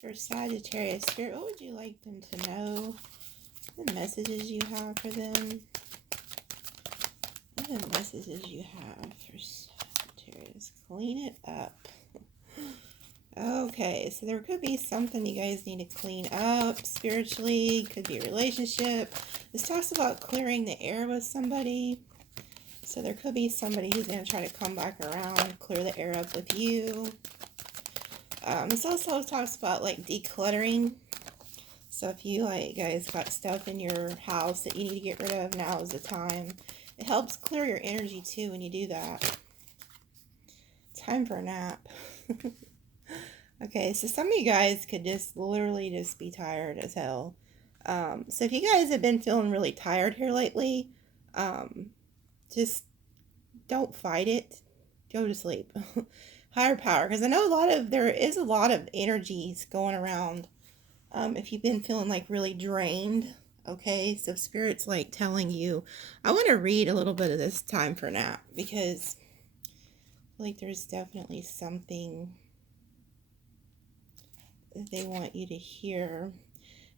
For Sagittarius, Spirit, what would you like them to know? The messages you have for them. What are the messages you have for Sagittarius? Clean it up. Okay, so there could be something you guys need to clean up spiritually. Could be a relationship. This talks about clearing the air with somebody. So there could be somebody who's going to try to come back around, clear the air up with you. This also talks about like decluttering. So if you guys got stuff in your house that you need to get rid of, now is the time. It helps clear your energy too when you do that. Time for a nap. Okay, so some of you guys could just literally just be tired as hell. So if you guys have been feeling really tired here lately, just don't fight it. Go to sleep. Higher power, because I know there is a lot of energies going around. If you've been feeling like really drained, okay, so Spirit's like telling you, I want to read a little bit of this time for nap, because like there's definitely something they want you to hear.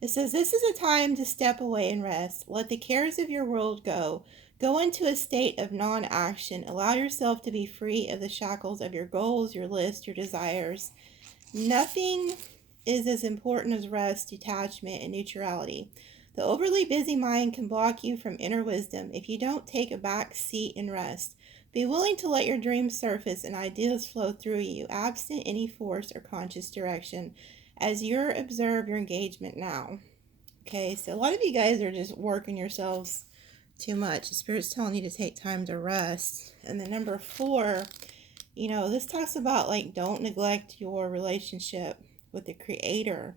It says, this is a time to step away and rest. Let the cares of your world go. Go into a state of non-action. Allow yourself to be free of the shackles of your goals, your list, your desires. Nothing is as important as rest, detachment, and neutrality. The overly busy mind can block you from inner wisdom if you don't take a back seat and rest. Be willing to let your dreams surface and ideas flow through you, absent any force or conscious direction, as you observe your engagement now. Okay, so a lot of you guys are just working yourselves too much. The Spirit's telling you to take time to rest. And then number 4, this talks about like don't neglect your relationship with the Creator.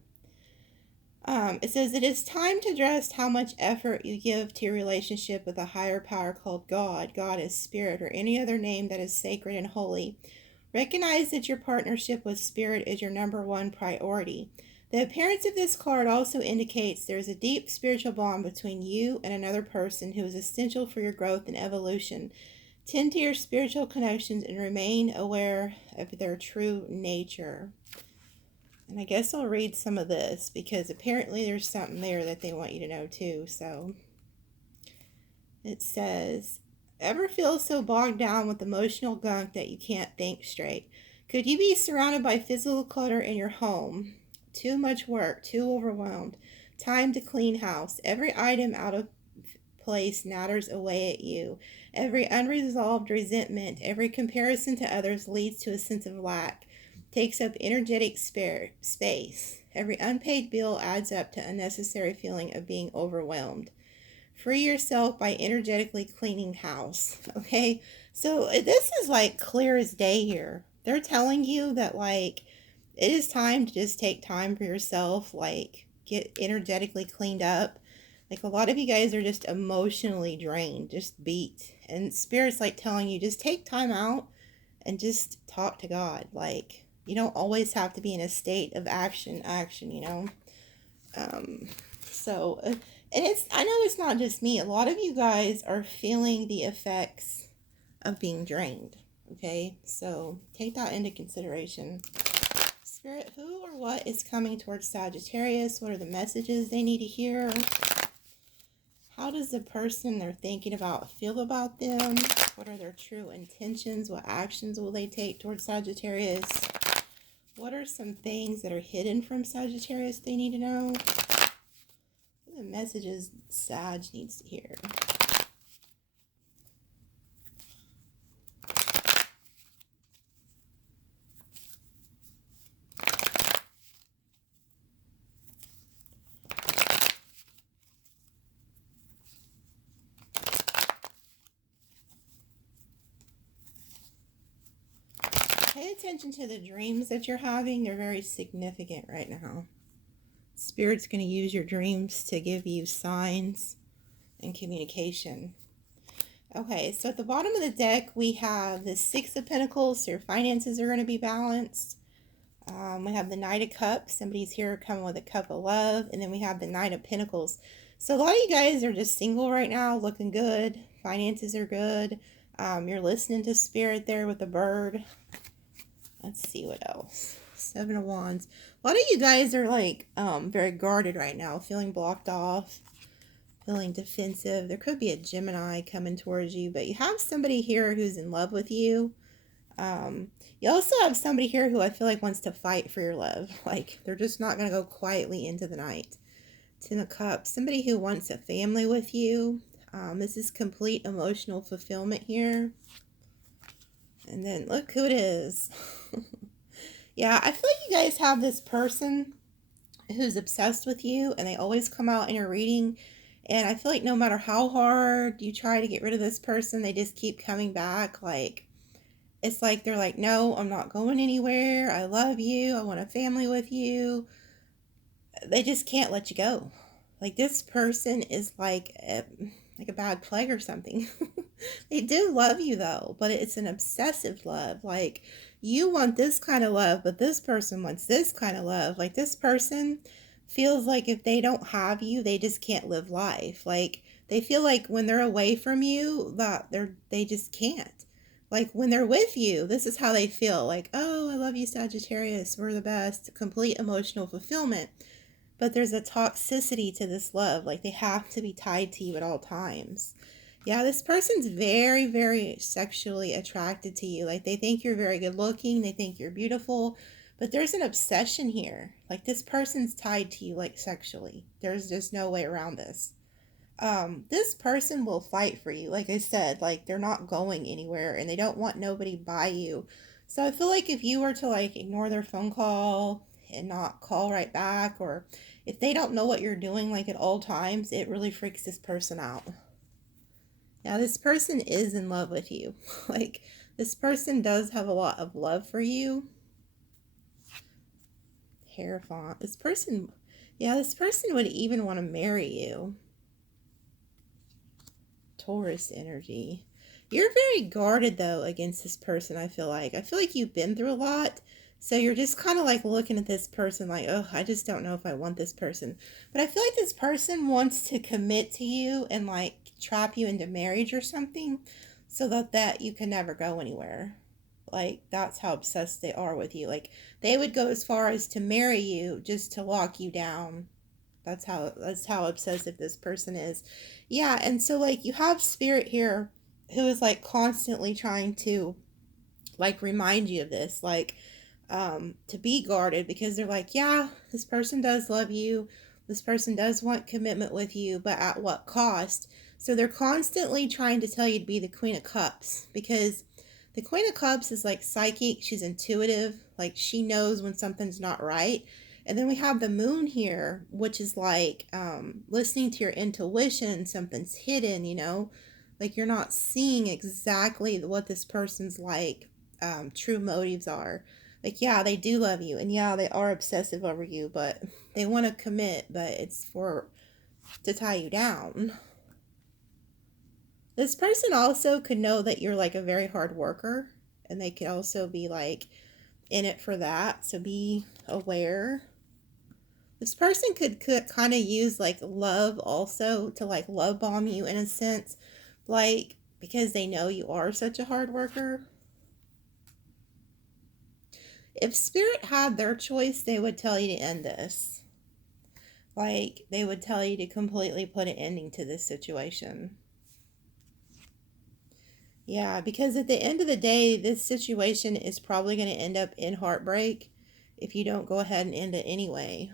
It says it is time to address how much effort you give to your relationship with a higher power called God. God is Spirit, or any other name that is sacred and holy. Recognize that your partnership with Spirit is your number 1 priority. The appearance of this card also indicates there is a deep spiritual bond between you and another person who is essential for your growth and evolution. Tend to your spiritual connections and remain aware of their true nature. And I guess I'll read some of this because apparently there's something there that they want you to know too. So it says, ever feel so bogged down with emotional gunk that you can't think straight? Could you be surrounded by physical clutter in your home? Too much work, too overwhelmed. Time to clean house. Every item out of place natters away at you. Every unresolved resentment, every comparison to others leads to a sense of lack, takes up energetic space. Every unpaid bill adds up to unnecessary feeling of being overwhelmed. Free yourself by energetically cleaning house. Okay, so this is like clear as day here. They're telling you that like it is time to just take time for yourself, like get energetically cleaned up. Like a lot of you guys are just emotionally drained, just beat. And Spirit's like telling you just take time out and just talk to God. Like you don't always have to be in a state of action, So, and I know it's not just me. A lot of you guys are feeling the effects of being drained. Okay, so take that into consideration. Spirit, who or what is coming towards Sagittarius? What are the messages they need to hear? How does the person they're thinking about feel about them? What are their true intentions? What actions will they take towards Sagittarius? What are some things that are hidden from Sagittarius they need to know? What are the messages Sag needs to hear? Pay attention to the dreams that you're having. They're very significant right now. Spirit's going to use your dreams to give you signs and communication. Okay, so at the bottom of the deck, we have the 6 of Pentacles. So your finances are going to be balanced. We have the Knight of Cups. Somebody's here coming with a cup of love. And then we have the Knight of Pentacles. So a lot of you guys are just single right now, looking good. Finances are good. You're listening to Spirit there with the bird. Let's see what else. Seven of Wands. A lot of you guys are like very guarded right now, feeling blocked off, feeling defensive. There could be a Gemini coming towards you, but you have somebody here who's in love with you. You also have somebody here who I feel like wants to fight for your love. Like, they're just not going to go quietly into the night. Ten of Cups. Somebody who wants a family with you. This is complete emotional fulfillment here. And then look who it is. Yeah, I feel like you guys have this person who's obsessed with you, and they always come out in your reading. And I feel like no matter how hard you try to get rid of this person, they just keep coming back. Like, it's like they're like, no, I'm not going anywhere. I love you. I want a family with you. They just can't let you go. Like, this person is like a bad plague or something. They do love you though, but it's an obsessive love. Like, you want this kind of love, but this person wants this kind of love. Like, this person feels like if they don't have you, they just can't live life. Like, they feel like when they're away from you, that they just can't. Like, when they're with you, this is how they feel. Like, oh, I love you, Sagittarius. We're the best. Complete emotional fulfillment. But there's a toxicity to this love. Like, they have to be tied to you at all times. Yeah, this person's very, very sexually attracted to you. Like, they think you're very good looking. They think you're beautiful. But there's an obsession here. Like, this person's tied to you, like, sexually. There's just no way around this. This person will fight for you. Like I said, like, they're not going anywhere and they don't want nobody by you. So I feel like if you were to like ignore their phone call and not call right back, or if they don't know what you're doing like at all times, it really freaks this person out. Now, this person is in love with you. Like, this person does have a lot of love for you. Hierophant. This person would even want to marry you. Taurus energy. You're very guarded though against this person. I feel like you've been through a lot, so you're just kind of like looking at this person like, oh, I just don't know if I want this person. But I feel like this person wants to commit to you and like trap you into marriage or something, so that you can never go anywhere. Like, that's how obsessed they are with you. Like, they would go as far as to marry you just to lock you down. That's how obsessive this person is. Yeah, and so like you have spirit here who is like constantly trying to like remind you of this, like to be guarded, because they're like, yeah, this person does love you. This person does want commitment with you, but at what cost? So they're constantly trying to tell you to be the Queen of Cups, because the Queen of Cups is like psychic, she's intuitive, like she knows when something's not right. And then we have the moon here, which is like listening to your intuition. Something's hidden, like you're not seeing exactly what this person's like true motives are. Like, yeah, they do love you, and yeah, they are obsessive over you, but they want to commit, but it's to tie you down. This person also could know that you're like a very hard worker, and they could also be like in it for that, so be aware. This person could kind of use like love also to like love bomb you in a sense, like because they know you are such a hard worker. If spirit had their choice, they would tell you to end this. Like, they would tell you to completely put an ending to this situation. Yeah, because at the end of the day, this situation is probably going to end up in heartbreak if you don't go ahead and end it anyway.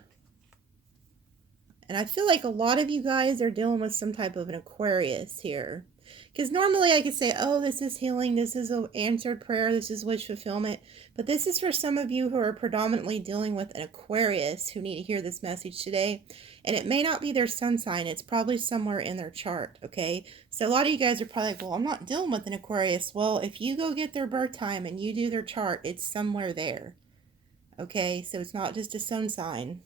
And I feel like a lot of you guys are dealing with some type of an Aquarius here. Because normally I could say, oh, this is healing, this is an answered prayer, this is wish fulfillment. But this is for some of you who are predominantly dealing with an Aquarius who need to hear this message today. And it may not be their sun sign, it's probably somewhere in their chart, okay? So a lot of you guys are probably like, well, I'm not dealing with an Aquarius. Well, if you go get their birth time and you do their chart, it's somewhere there, okay? So it's not just a sun sign.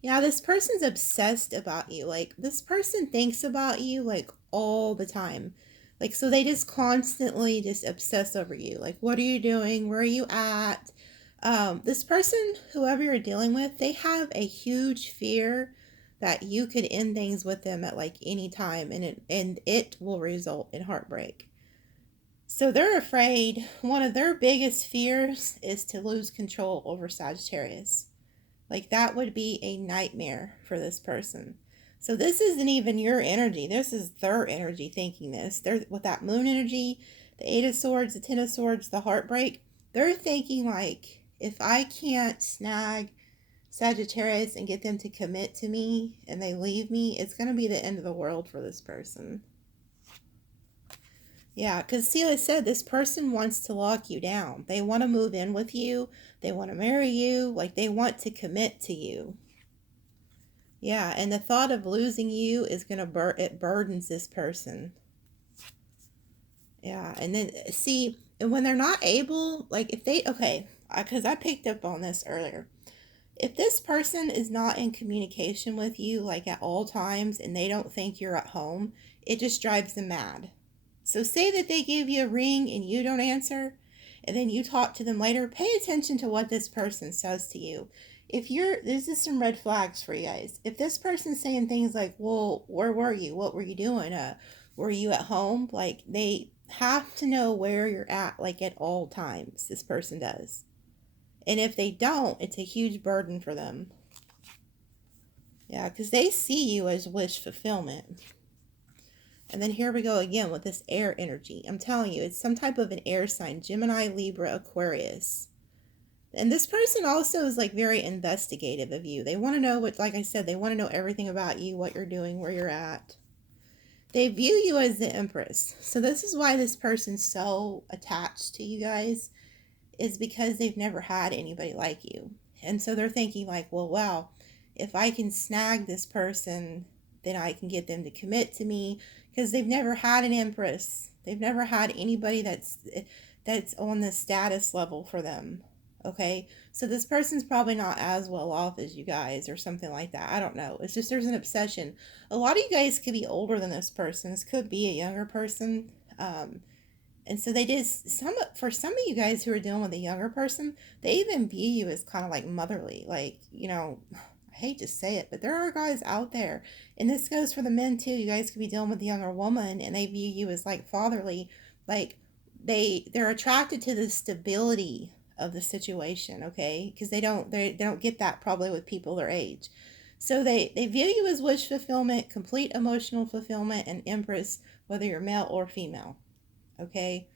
Yeah, this person's obsessed about you. Like, this person thinks about you, like, all the time. Like, so they just constantly just obsess over you. Like, what are you doing? Where are you at? This person, whoever you're dealing with, they have a huge fear that you could end things with them at, like, any time. And it will result in heartbreak. So they're afraid, one of their biggest fears is to lose control over Sagittarius. Like that would be a nightmare for this person. So this isn't even your energy. This is their energy thinking this. They're with that moon energy, the 8 of Swords, the 10 of Swords, the heartbreak. They're thinking like, if I can't snag Sagittarius and get them to commit to me and they leave me, it's going to be the end of the world for this person. Yeah, because see, like I said, this person wants to lock you down. They want to move in with you. They want to marry you. Like, they want to commit to you. Yeah, and the thought of losing you is going to it burdens this person. Yeah, and then, see, and when they're not able, like, if they, okay, because I picked up on this earlier. If this person is not in communication with you, like, at all times, and they don't think you're at home, it just drives them mad. So say that they give you a ring and you don't answer, and then you talk to them later, pay attention to what this person says to you. If this is some red flags for you guys. If this person's saying things like, well, where were you? What were you doing? Were you at home? Like, they have to know where you're at, like, at all times. This person does. And if they don't, it's a huge burden for them. Yeah, because they see you as wish fulfillment. And then here we go again with this air energy. I'm telling you, it's some type of an air sign. Gemini, Libra, Aquarius. And this person also is like very investigative of you. They want to know what, like I said, they want to know everything about you, what you're doing, where you're at. They view you as the Empress. So this is why this person's so attached to you guys, is because they've never had anybody like you. And so they're thinking like, well, wow, if I can snag this person, then I can get them to commit to me, because they've never had an Empress. They've never had anybody that's on the status level for them. Okay, so this person's probably not as well off as you guys or something like that. I don't know. It's just there's an obsession. A lot of you guys could be older than this person. This could be a younger person. And so they did for some of you guys who are dealing with a younger person, they even view you as kind of like motherly. Like, I hate to say it, but there are guys out there, and this goes for the men too. You guys could be dealing with a younger woman and they view you as like fatherly. Like they're attracted to the stability of the situation, okay? Because they don't get that probably with people their age. So they view you as wish fulfillment, complete emotional fulfillment, and Empress, whether you're male or female. Okay,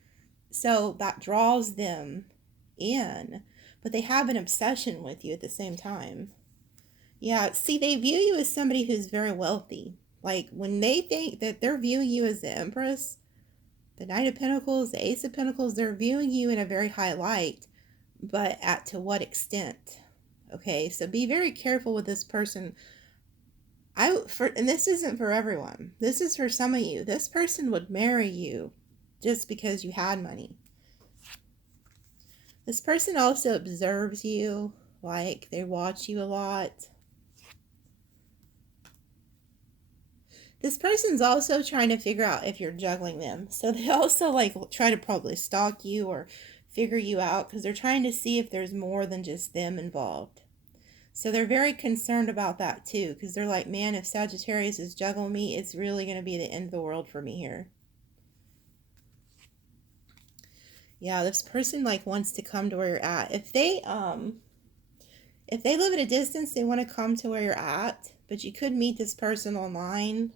so that draws them in, but they have an obsession with you at the same time. Yeah, see, they view you as somebody who's very wealthy. Like, when they think that they're viewing you as the Empress, the Knight of Pentacles, the Ace of Pentacles, they're viewing you in a very high light, but to what extent? Okay, so be very careful with this person. And this isn't for everyone. This is for some of you. This person would marry you just because you had money. This person also observes you, like they watch you a lot. This person's also trying to figure out if you're juggling them. So they also like try to probably stalk you or figure you out, because they're trying to see if there's more than just them involved. So they're very concerned about that too, because they're like, man, if Sagittarius is juggling me, it's really going to be the end of the world for me here. Yeah, this person like wants to come to where you're at. If they live at a distance, they want to come to where you're at, but you could meet this person online.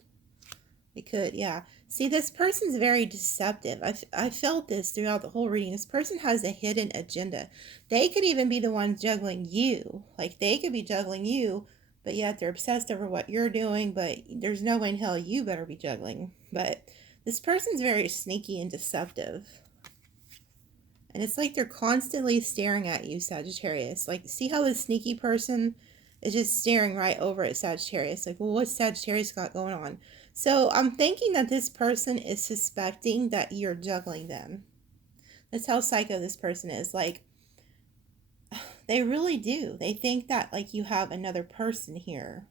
You could, yeah. See, this person's very deceptive. I felt this throughout the whole reading. This person has a hidden agenda. They could even be the ones juggling you. Like, they could be juggling you, but yet they're obsessed over what you're doing, but there's no way in hell you better be juggling. But this person's very sneaky and deceptive. And it's like they're constantly staring at you, Sagittarius. Like, see how this sneaky person is just staring right over at Sagittarius? Like, well, what's Sagittarius got going on? So I'm thinking that this person is suspecting that you're juggling them. That's how psycho this person is. Like, they really do. They think that, like, you have another person here.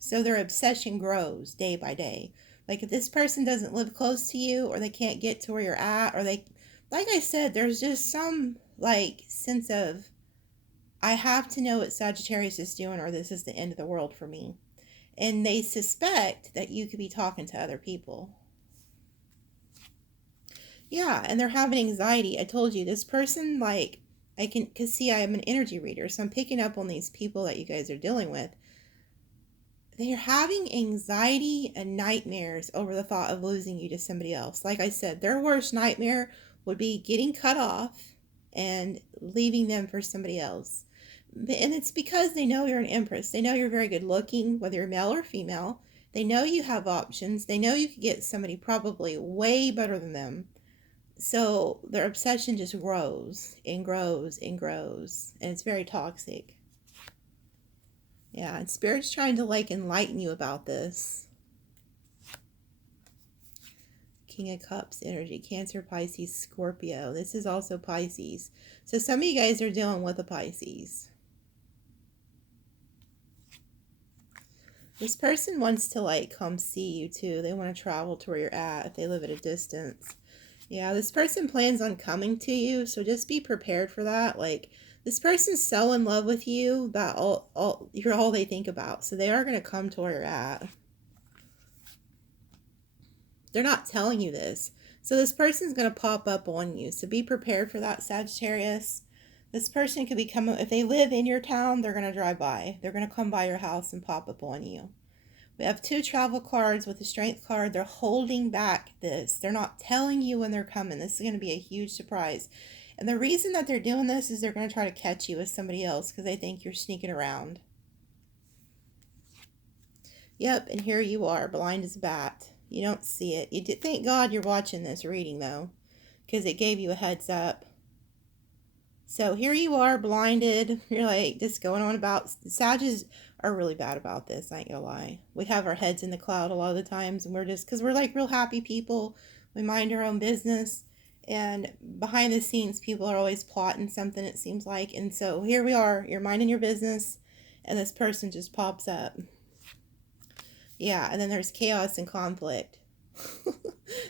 So their obsession grows day by day. Like, if this person doesn't live close to you, or they can't get to where you're at, or they, like I said, there's just some, like, sense of, I have to know what Sagittarius is doing, or this is the end of the world for me. And they suspect that you could be talking to other people. Yeah, and they're having anxiety. I told you, this person, like, I can, because see, I am an energy reader, so I'm picking up on these people that you guys are dealing with. They're having anxiety and nightmares over the thought of losing you to somebody else. Like I said, their worst nightmare would be getting cut off and leaving them for somebody else. And it's because they know you're an empress. They know you're very good looking, whether you're male or female. They know you have options. They know you could get somebody probably way better than them. So their obsession just grows and grows and grows. And it's very toxic. Yeah, and Spirit's trying to like enlighten you about this. King of Cups energy, Cancer, Pisces, Scorpio. This is also Pisces. So some of you guys are dealing with a Pisces. This person wants to like come see you too. They want to travel to where you're at if they live at a distance. Yeah, this person plans on coming to you, so just be prepared for that. Like, this person's so in love with you that you're all they think about. So they are going to come to where you're at. They're not telling you this. So this person's going to pop up on you. So be prepared for that, Sagittarius. This person could be coming, if they live in your town, they're going to drive by. They're going to come by your house and pop up on you. We have 2 travel cards with the strength card. They're holding back this. They're not telling you when they're coming. This is going to be a huge surprise. And the reason that they're doing this is they're going to try to catch you with somebody else because they think you're sneaking around. Yep, and here you are, blind as a bat. You don't see it. Thank God you're watching this reading, though, because it gave you a heads up. So here you are, blinded. You're like just going on about... Sages are really bad about this, I ain't gonna lie. We have our heads in the cloud a lot of the times, and we're just... Because we're like real happy people. We mind our own business. And behind the scenes, people are always plotting something, it seems like. And so here we are. You're minding your business, and this person just pops up. Yeah, and then there's chaos and conflict.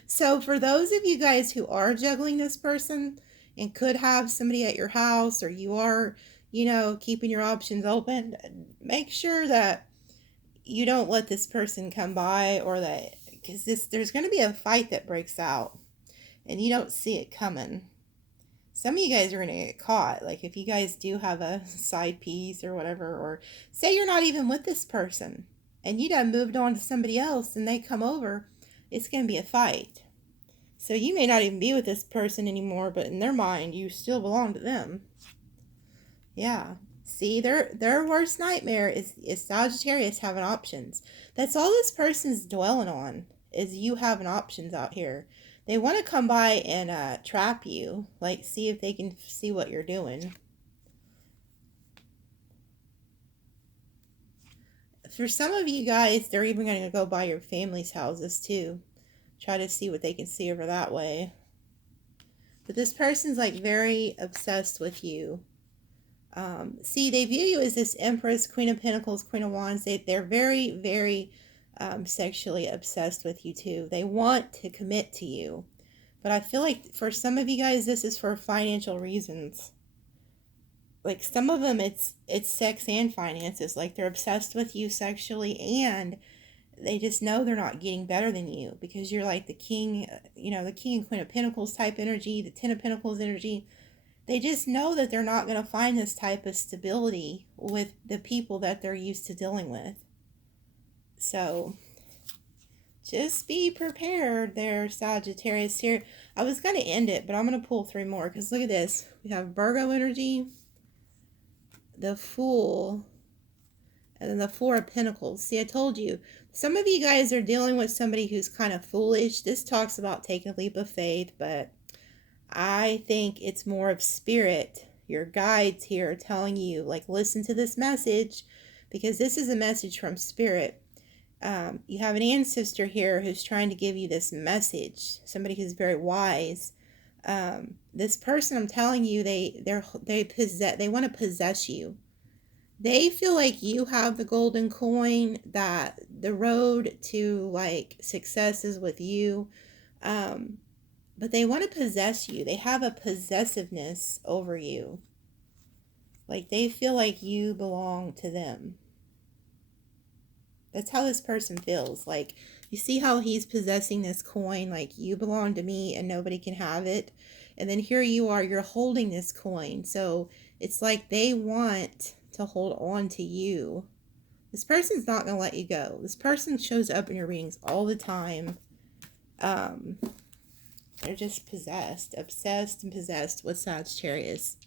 So for those of you guys who are juggling this person and could have somebody at your house, or you are, keeping your options open, make sure that you don't let this person come by, or that, because there's going to be a fight that breaks out and you don't see it coming. Some of you guys are going to get caught. Like if you guys do have a side piece or whatever, or say you're not even with this person and you done moved on to somebody else and they come over, it's going to be a fight. So you may not even be with this person anymore, but in their mind, you still belong to them. Yeah. See, their worst nightmare is Sagittarius having options. That's all this person's dwelling on, is you having options out here. They want to come by and trap you, like see if they can see what you're doing. For some of you guys, they're even going to go by your family's houses too. Try to see what they can see over that way. But this person's like very obsessed with you. See, they view you as this Empress, Queen of Pentacles, Queen of Wands. They're very, very sexually obsessed with you too. They want to commit to you. But I feel like for some of you guys, this is for financial reasons. Like some of them, it's sex and finances. Like they're obsessed with you sexually, and they just know they're not getting better than you because you're like the king, the king and queen of pentacles type energy, the 10 of pentacles energy. They just know that they're not going to find this type of stability with the people that they're used to dealing with. So just be prepared there, Sagittarius. Here, I was going to end it, but I'm going to pull 3 more because look at this. We have Virgo energy, the Fool, and then the 4 of Pentacles. See, I told you, some of you guys are dealing with somebody who's kind of foolish. This talks about taking a leap of faith, but I think it's more of spirit. Your guides here are telling you, like, listen to this message, because this is a message from spirit. You have an ancestor here who's trying to give you this message. Somebody who's very wise. This person, I'm telling you, they want to possess you. They feel like you have the golden coin, that the road to like success is with you. But they want to possess you. They have a possessiveness over you. Like they feel like you belong to them. That's how this person feels. Like, you see how he's possessing this coin, like, you belong to me and nobody can have it. And then here you are, you're holding this coin. So it's like they want to hold on to you. This person's not going to let you go. This person shows up in your readings all the time. They're just possessed, obsessed and possessed with Sagittarius.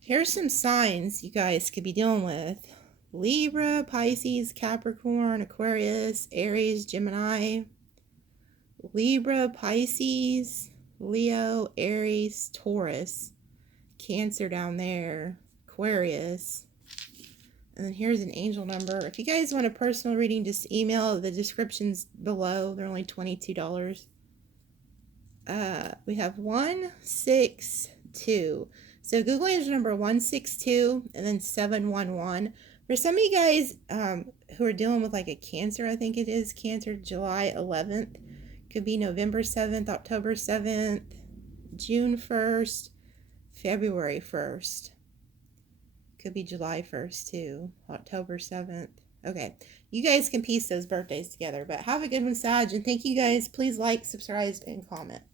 Here's some signs you guys could be dealing with. Libra, Pisces, Capricorn, Aquarius, Aries, Gemini. Libra, Pisces, Leo, Aries, Taurus. Cancer down there. Aquarius. And then here's an angel number. If you guys want a personal reading, just email the descriptions below. They're only $22. We have 162. So Google angel number 162 and then 711. For some of you guys who are dealing with like a Cancer, I think it is Cancer, July 11th. Could be November 7th, October 7th, June 1st, February 1st. Could be July 1st too, October 7th. Okay, you guys can piece those birthdays together. But have a good one, Sag. And thank you guys. Please like, subscribe, and comment.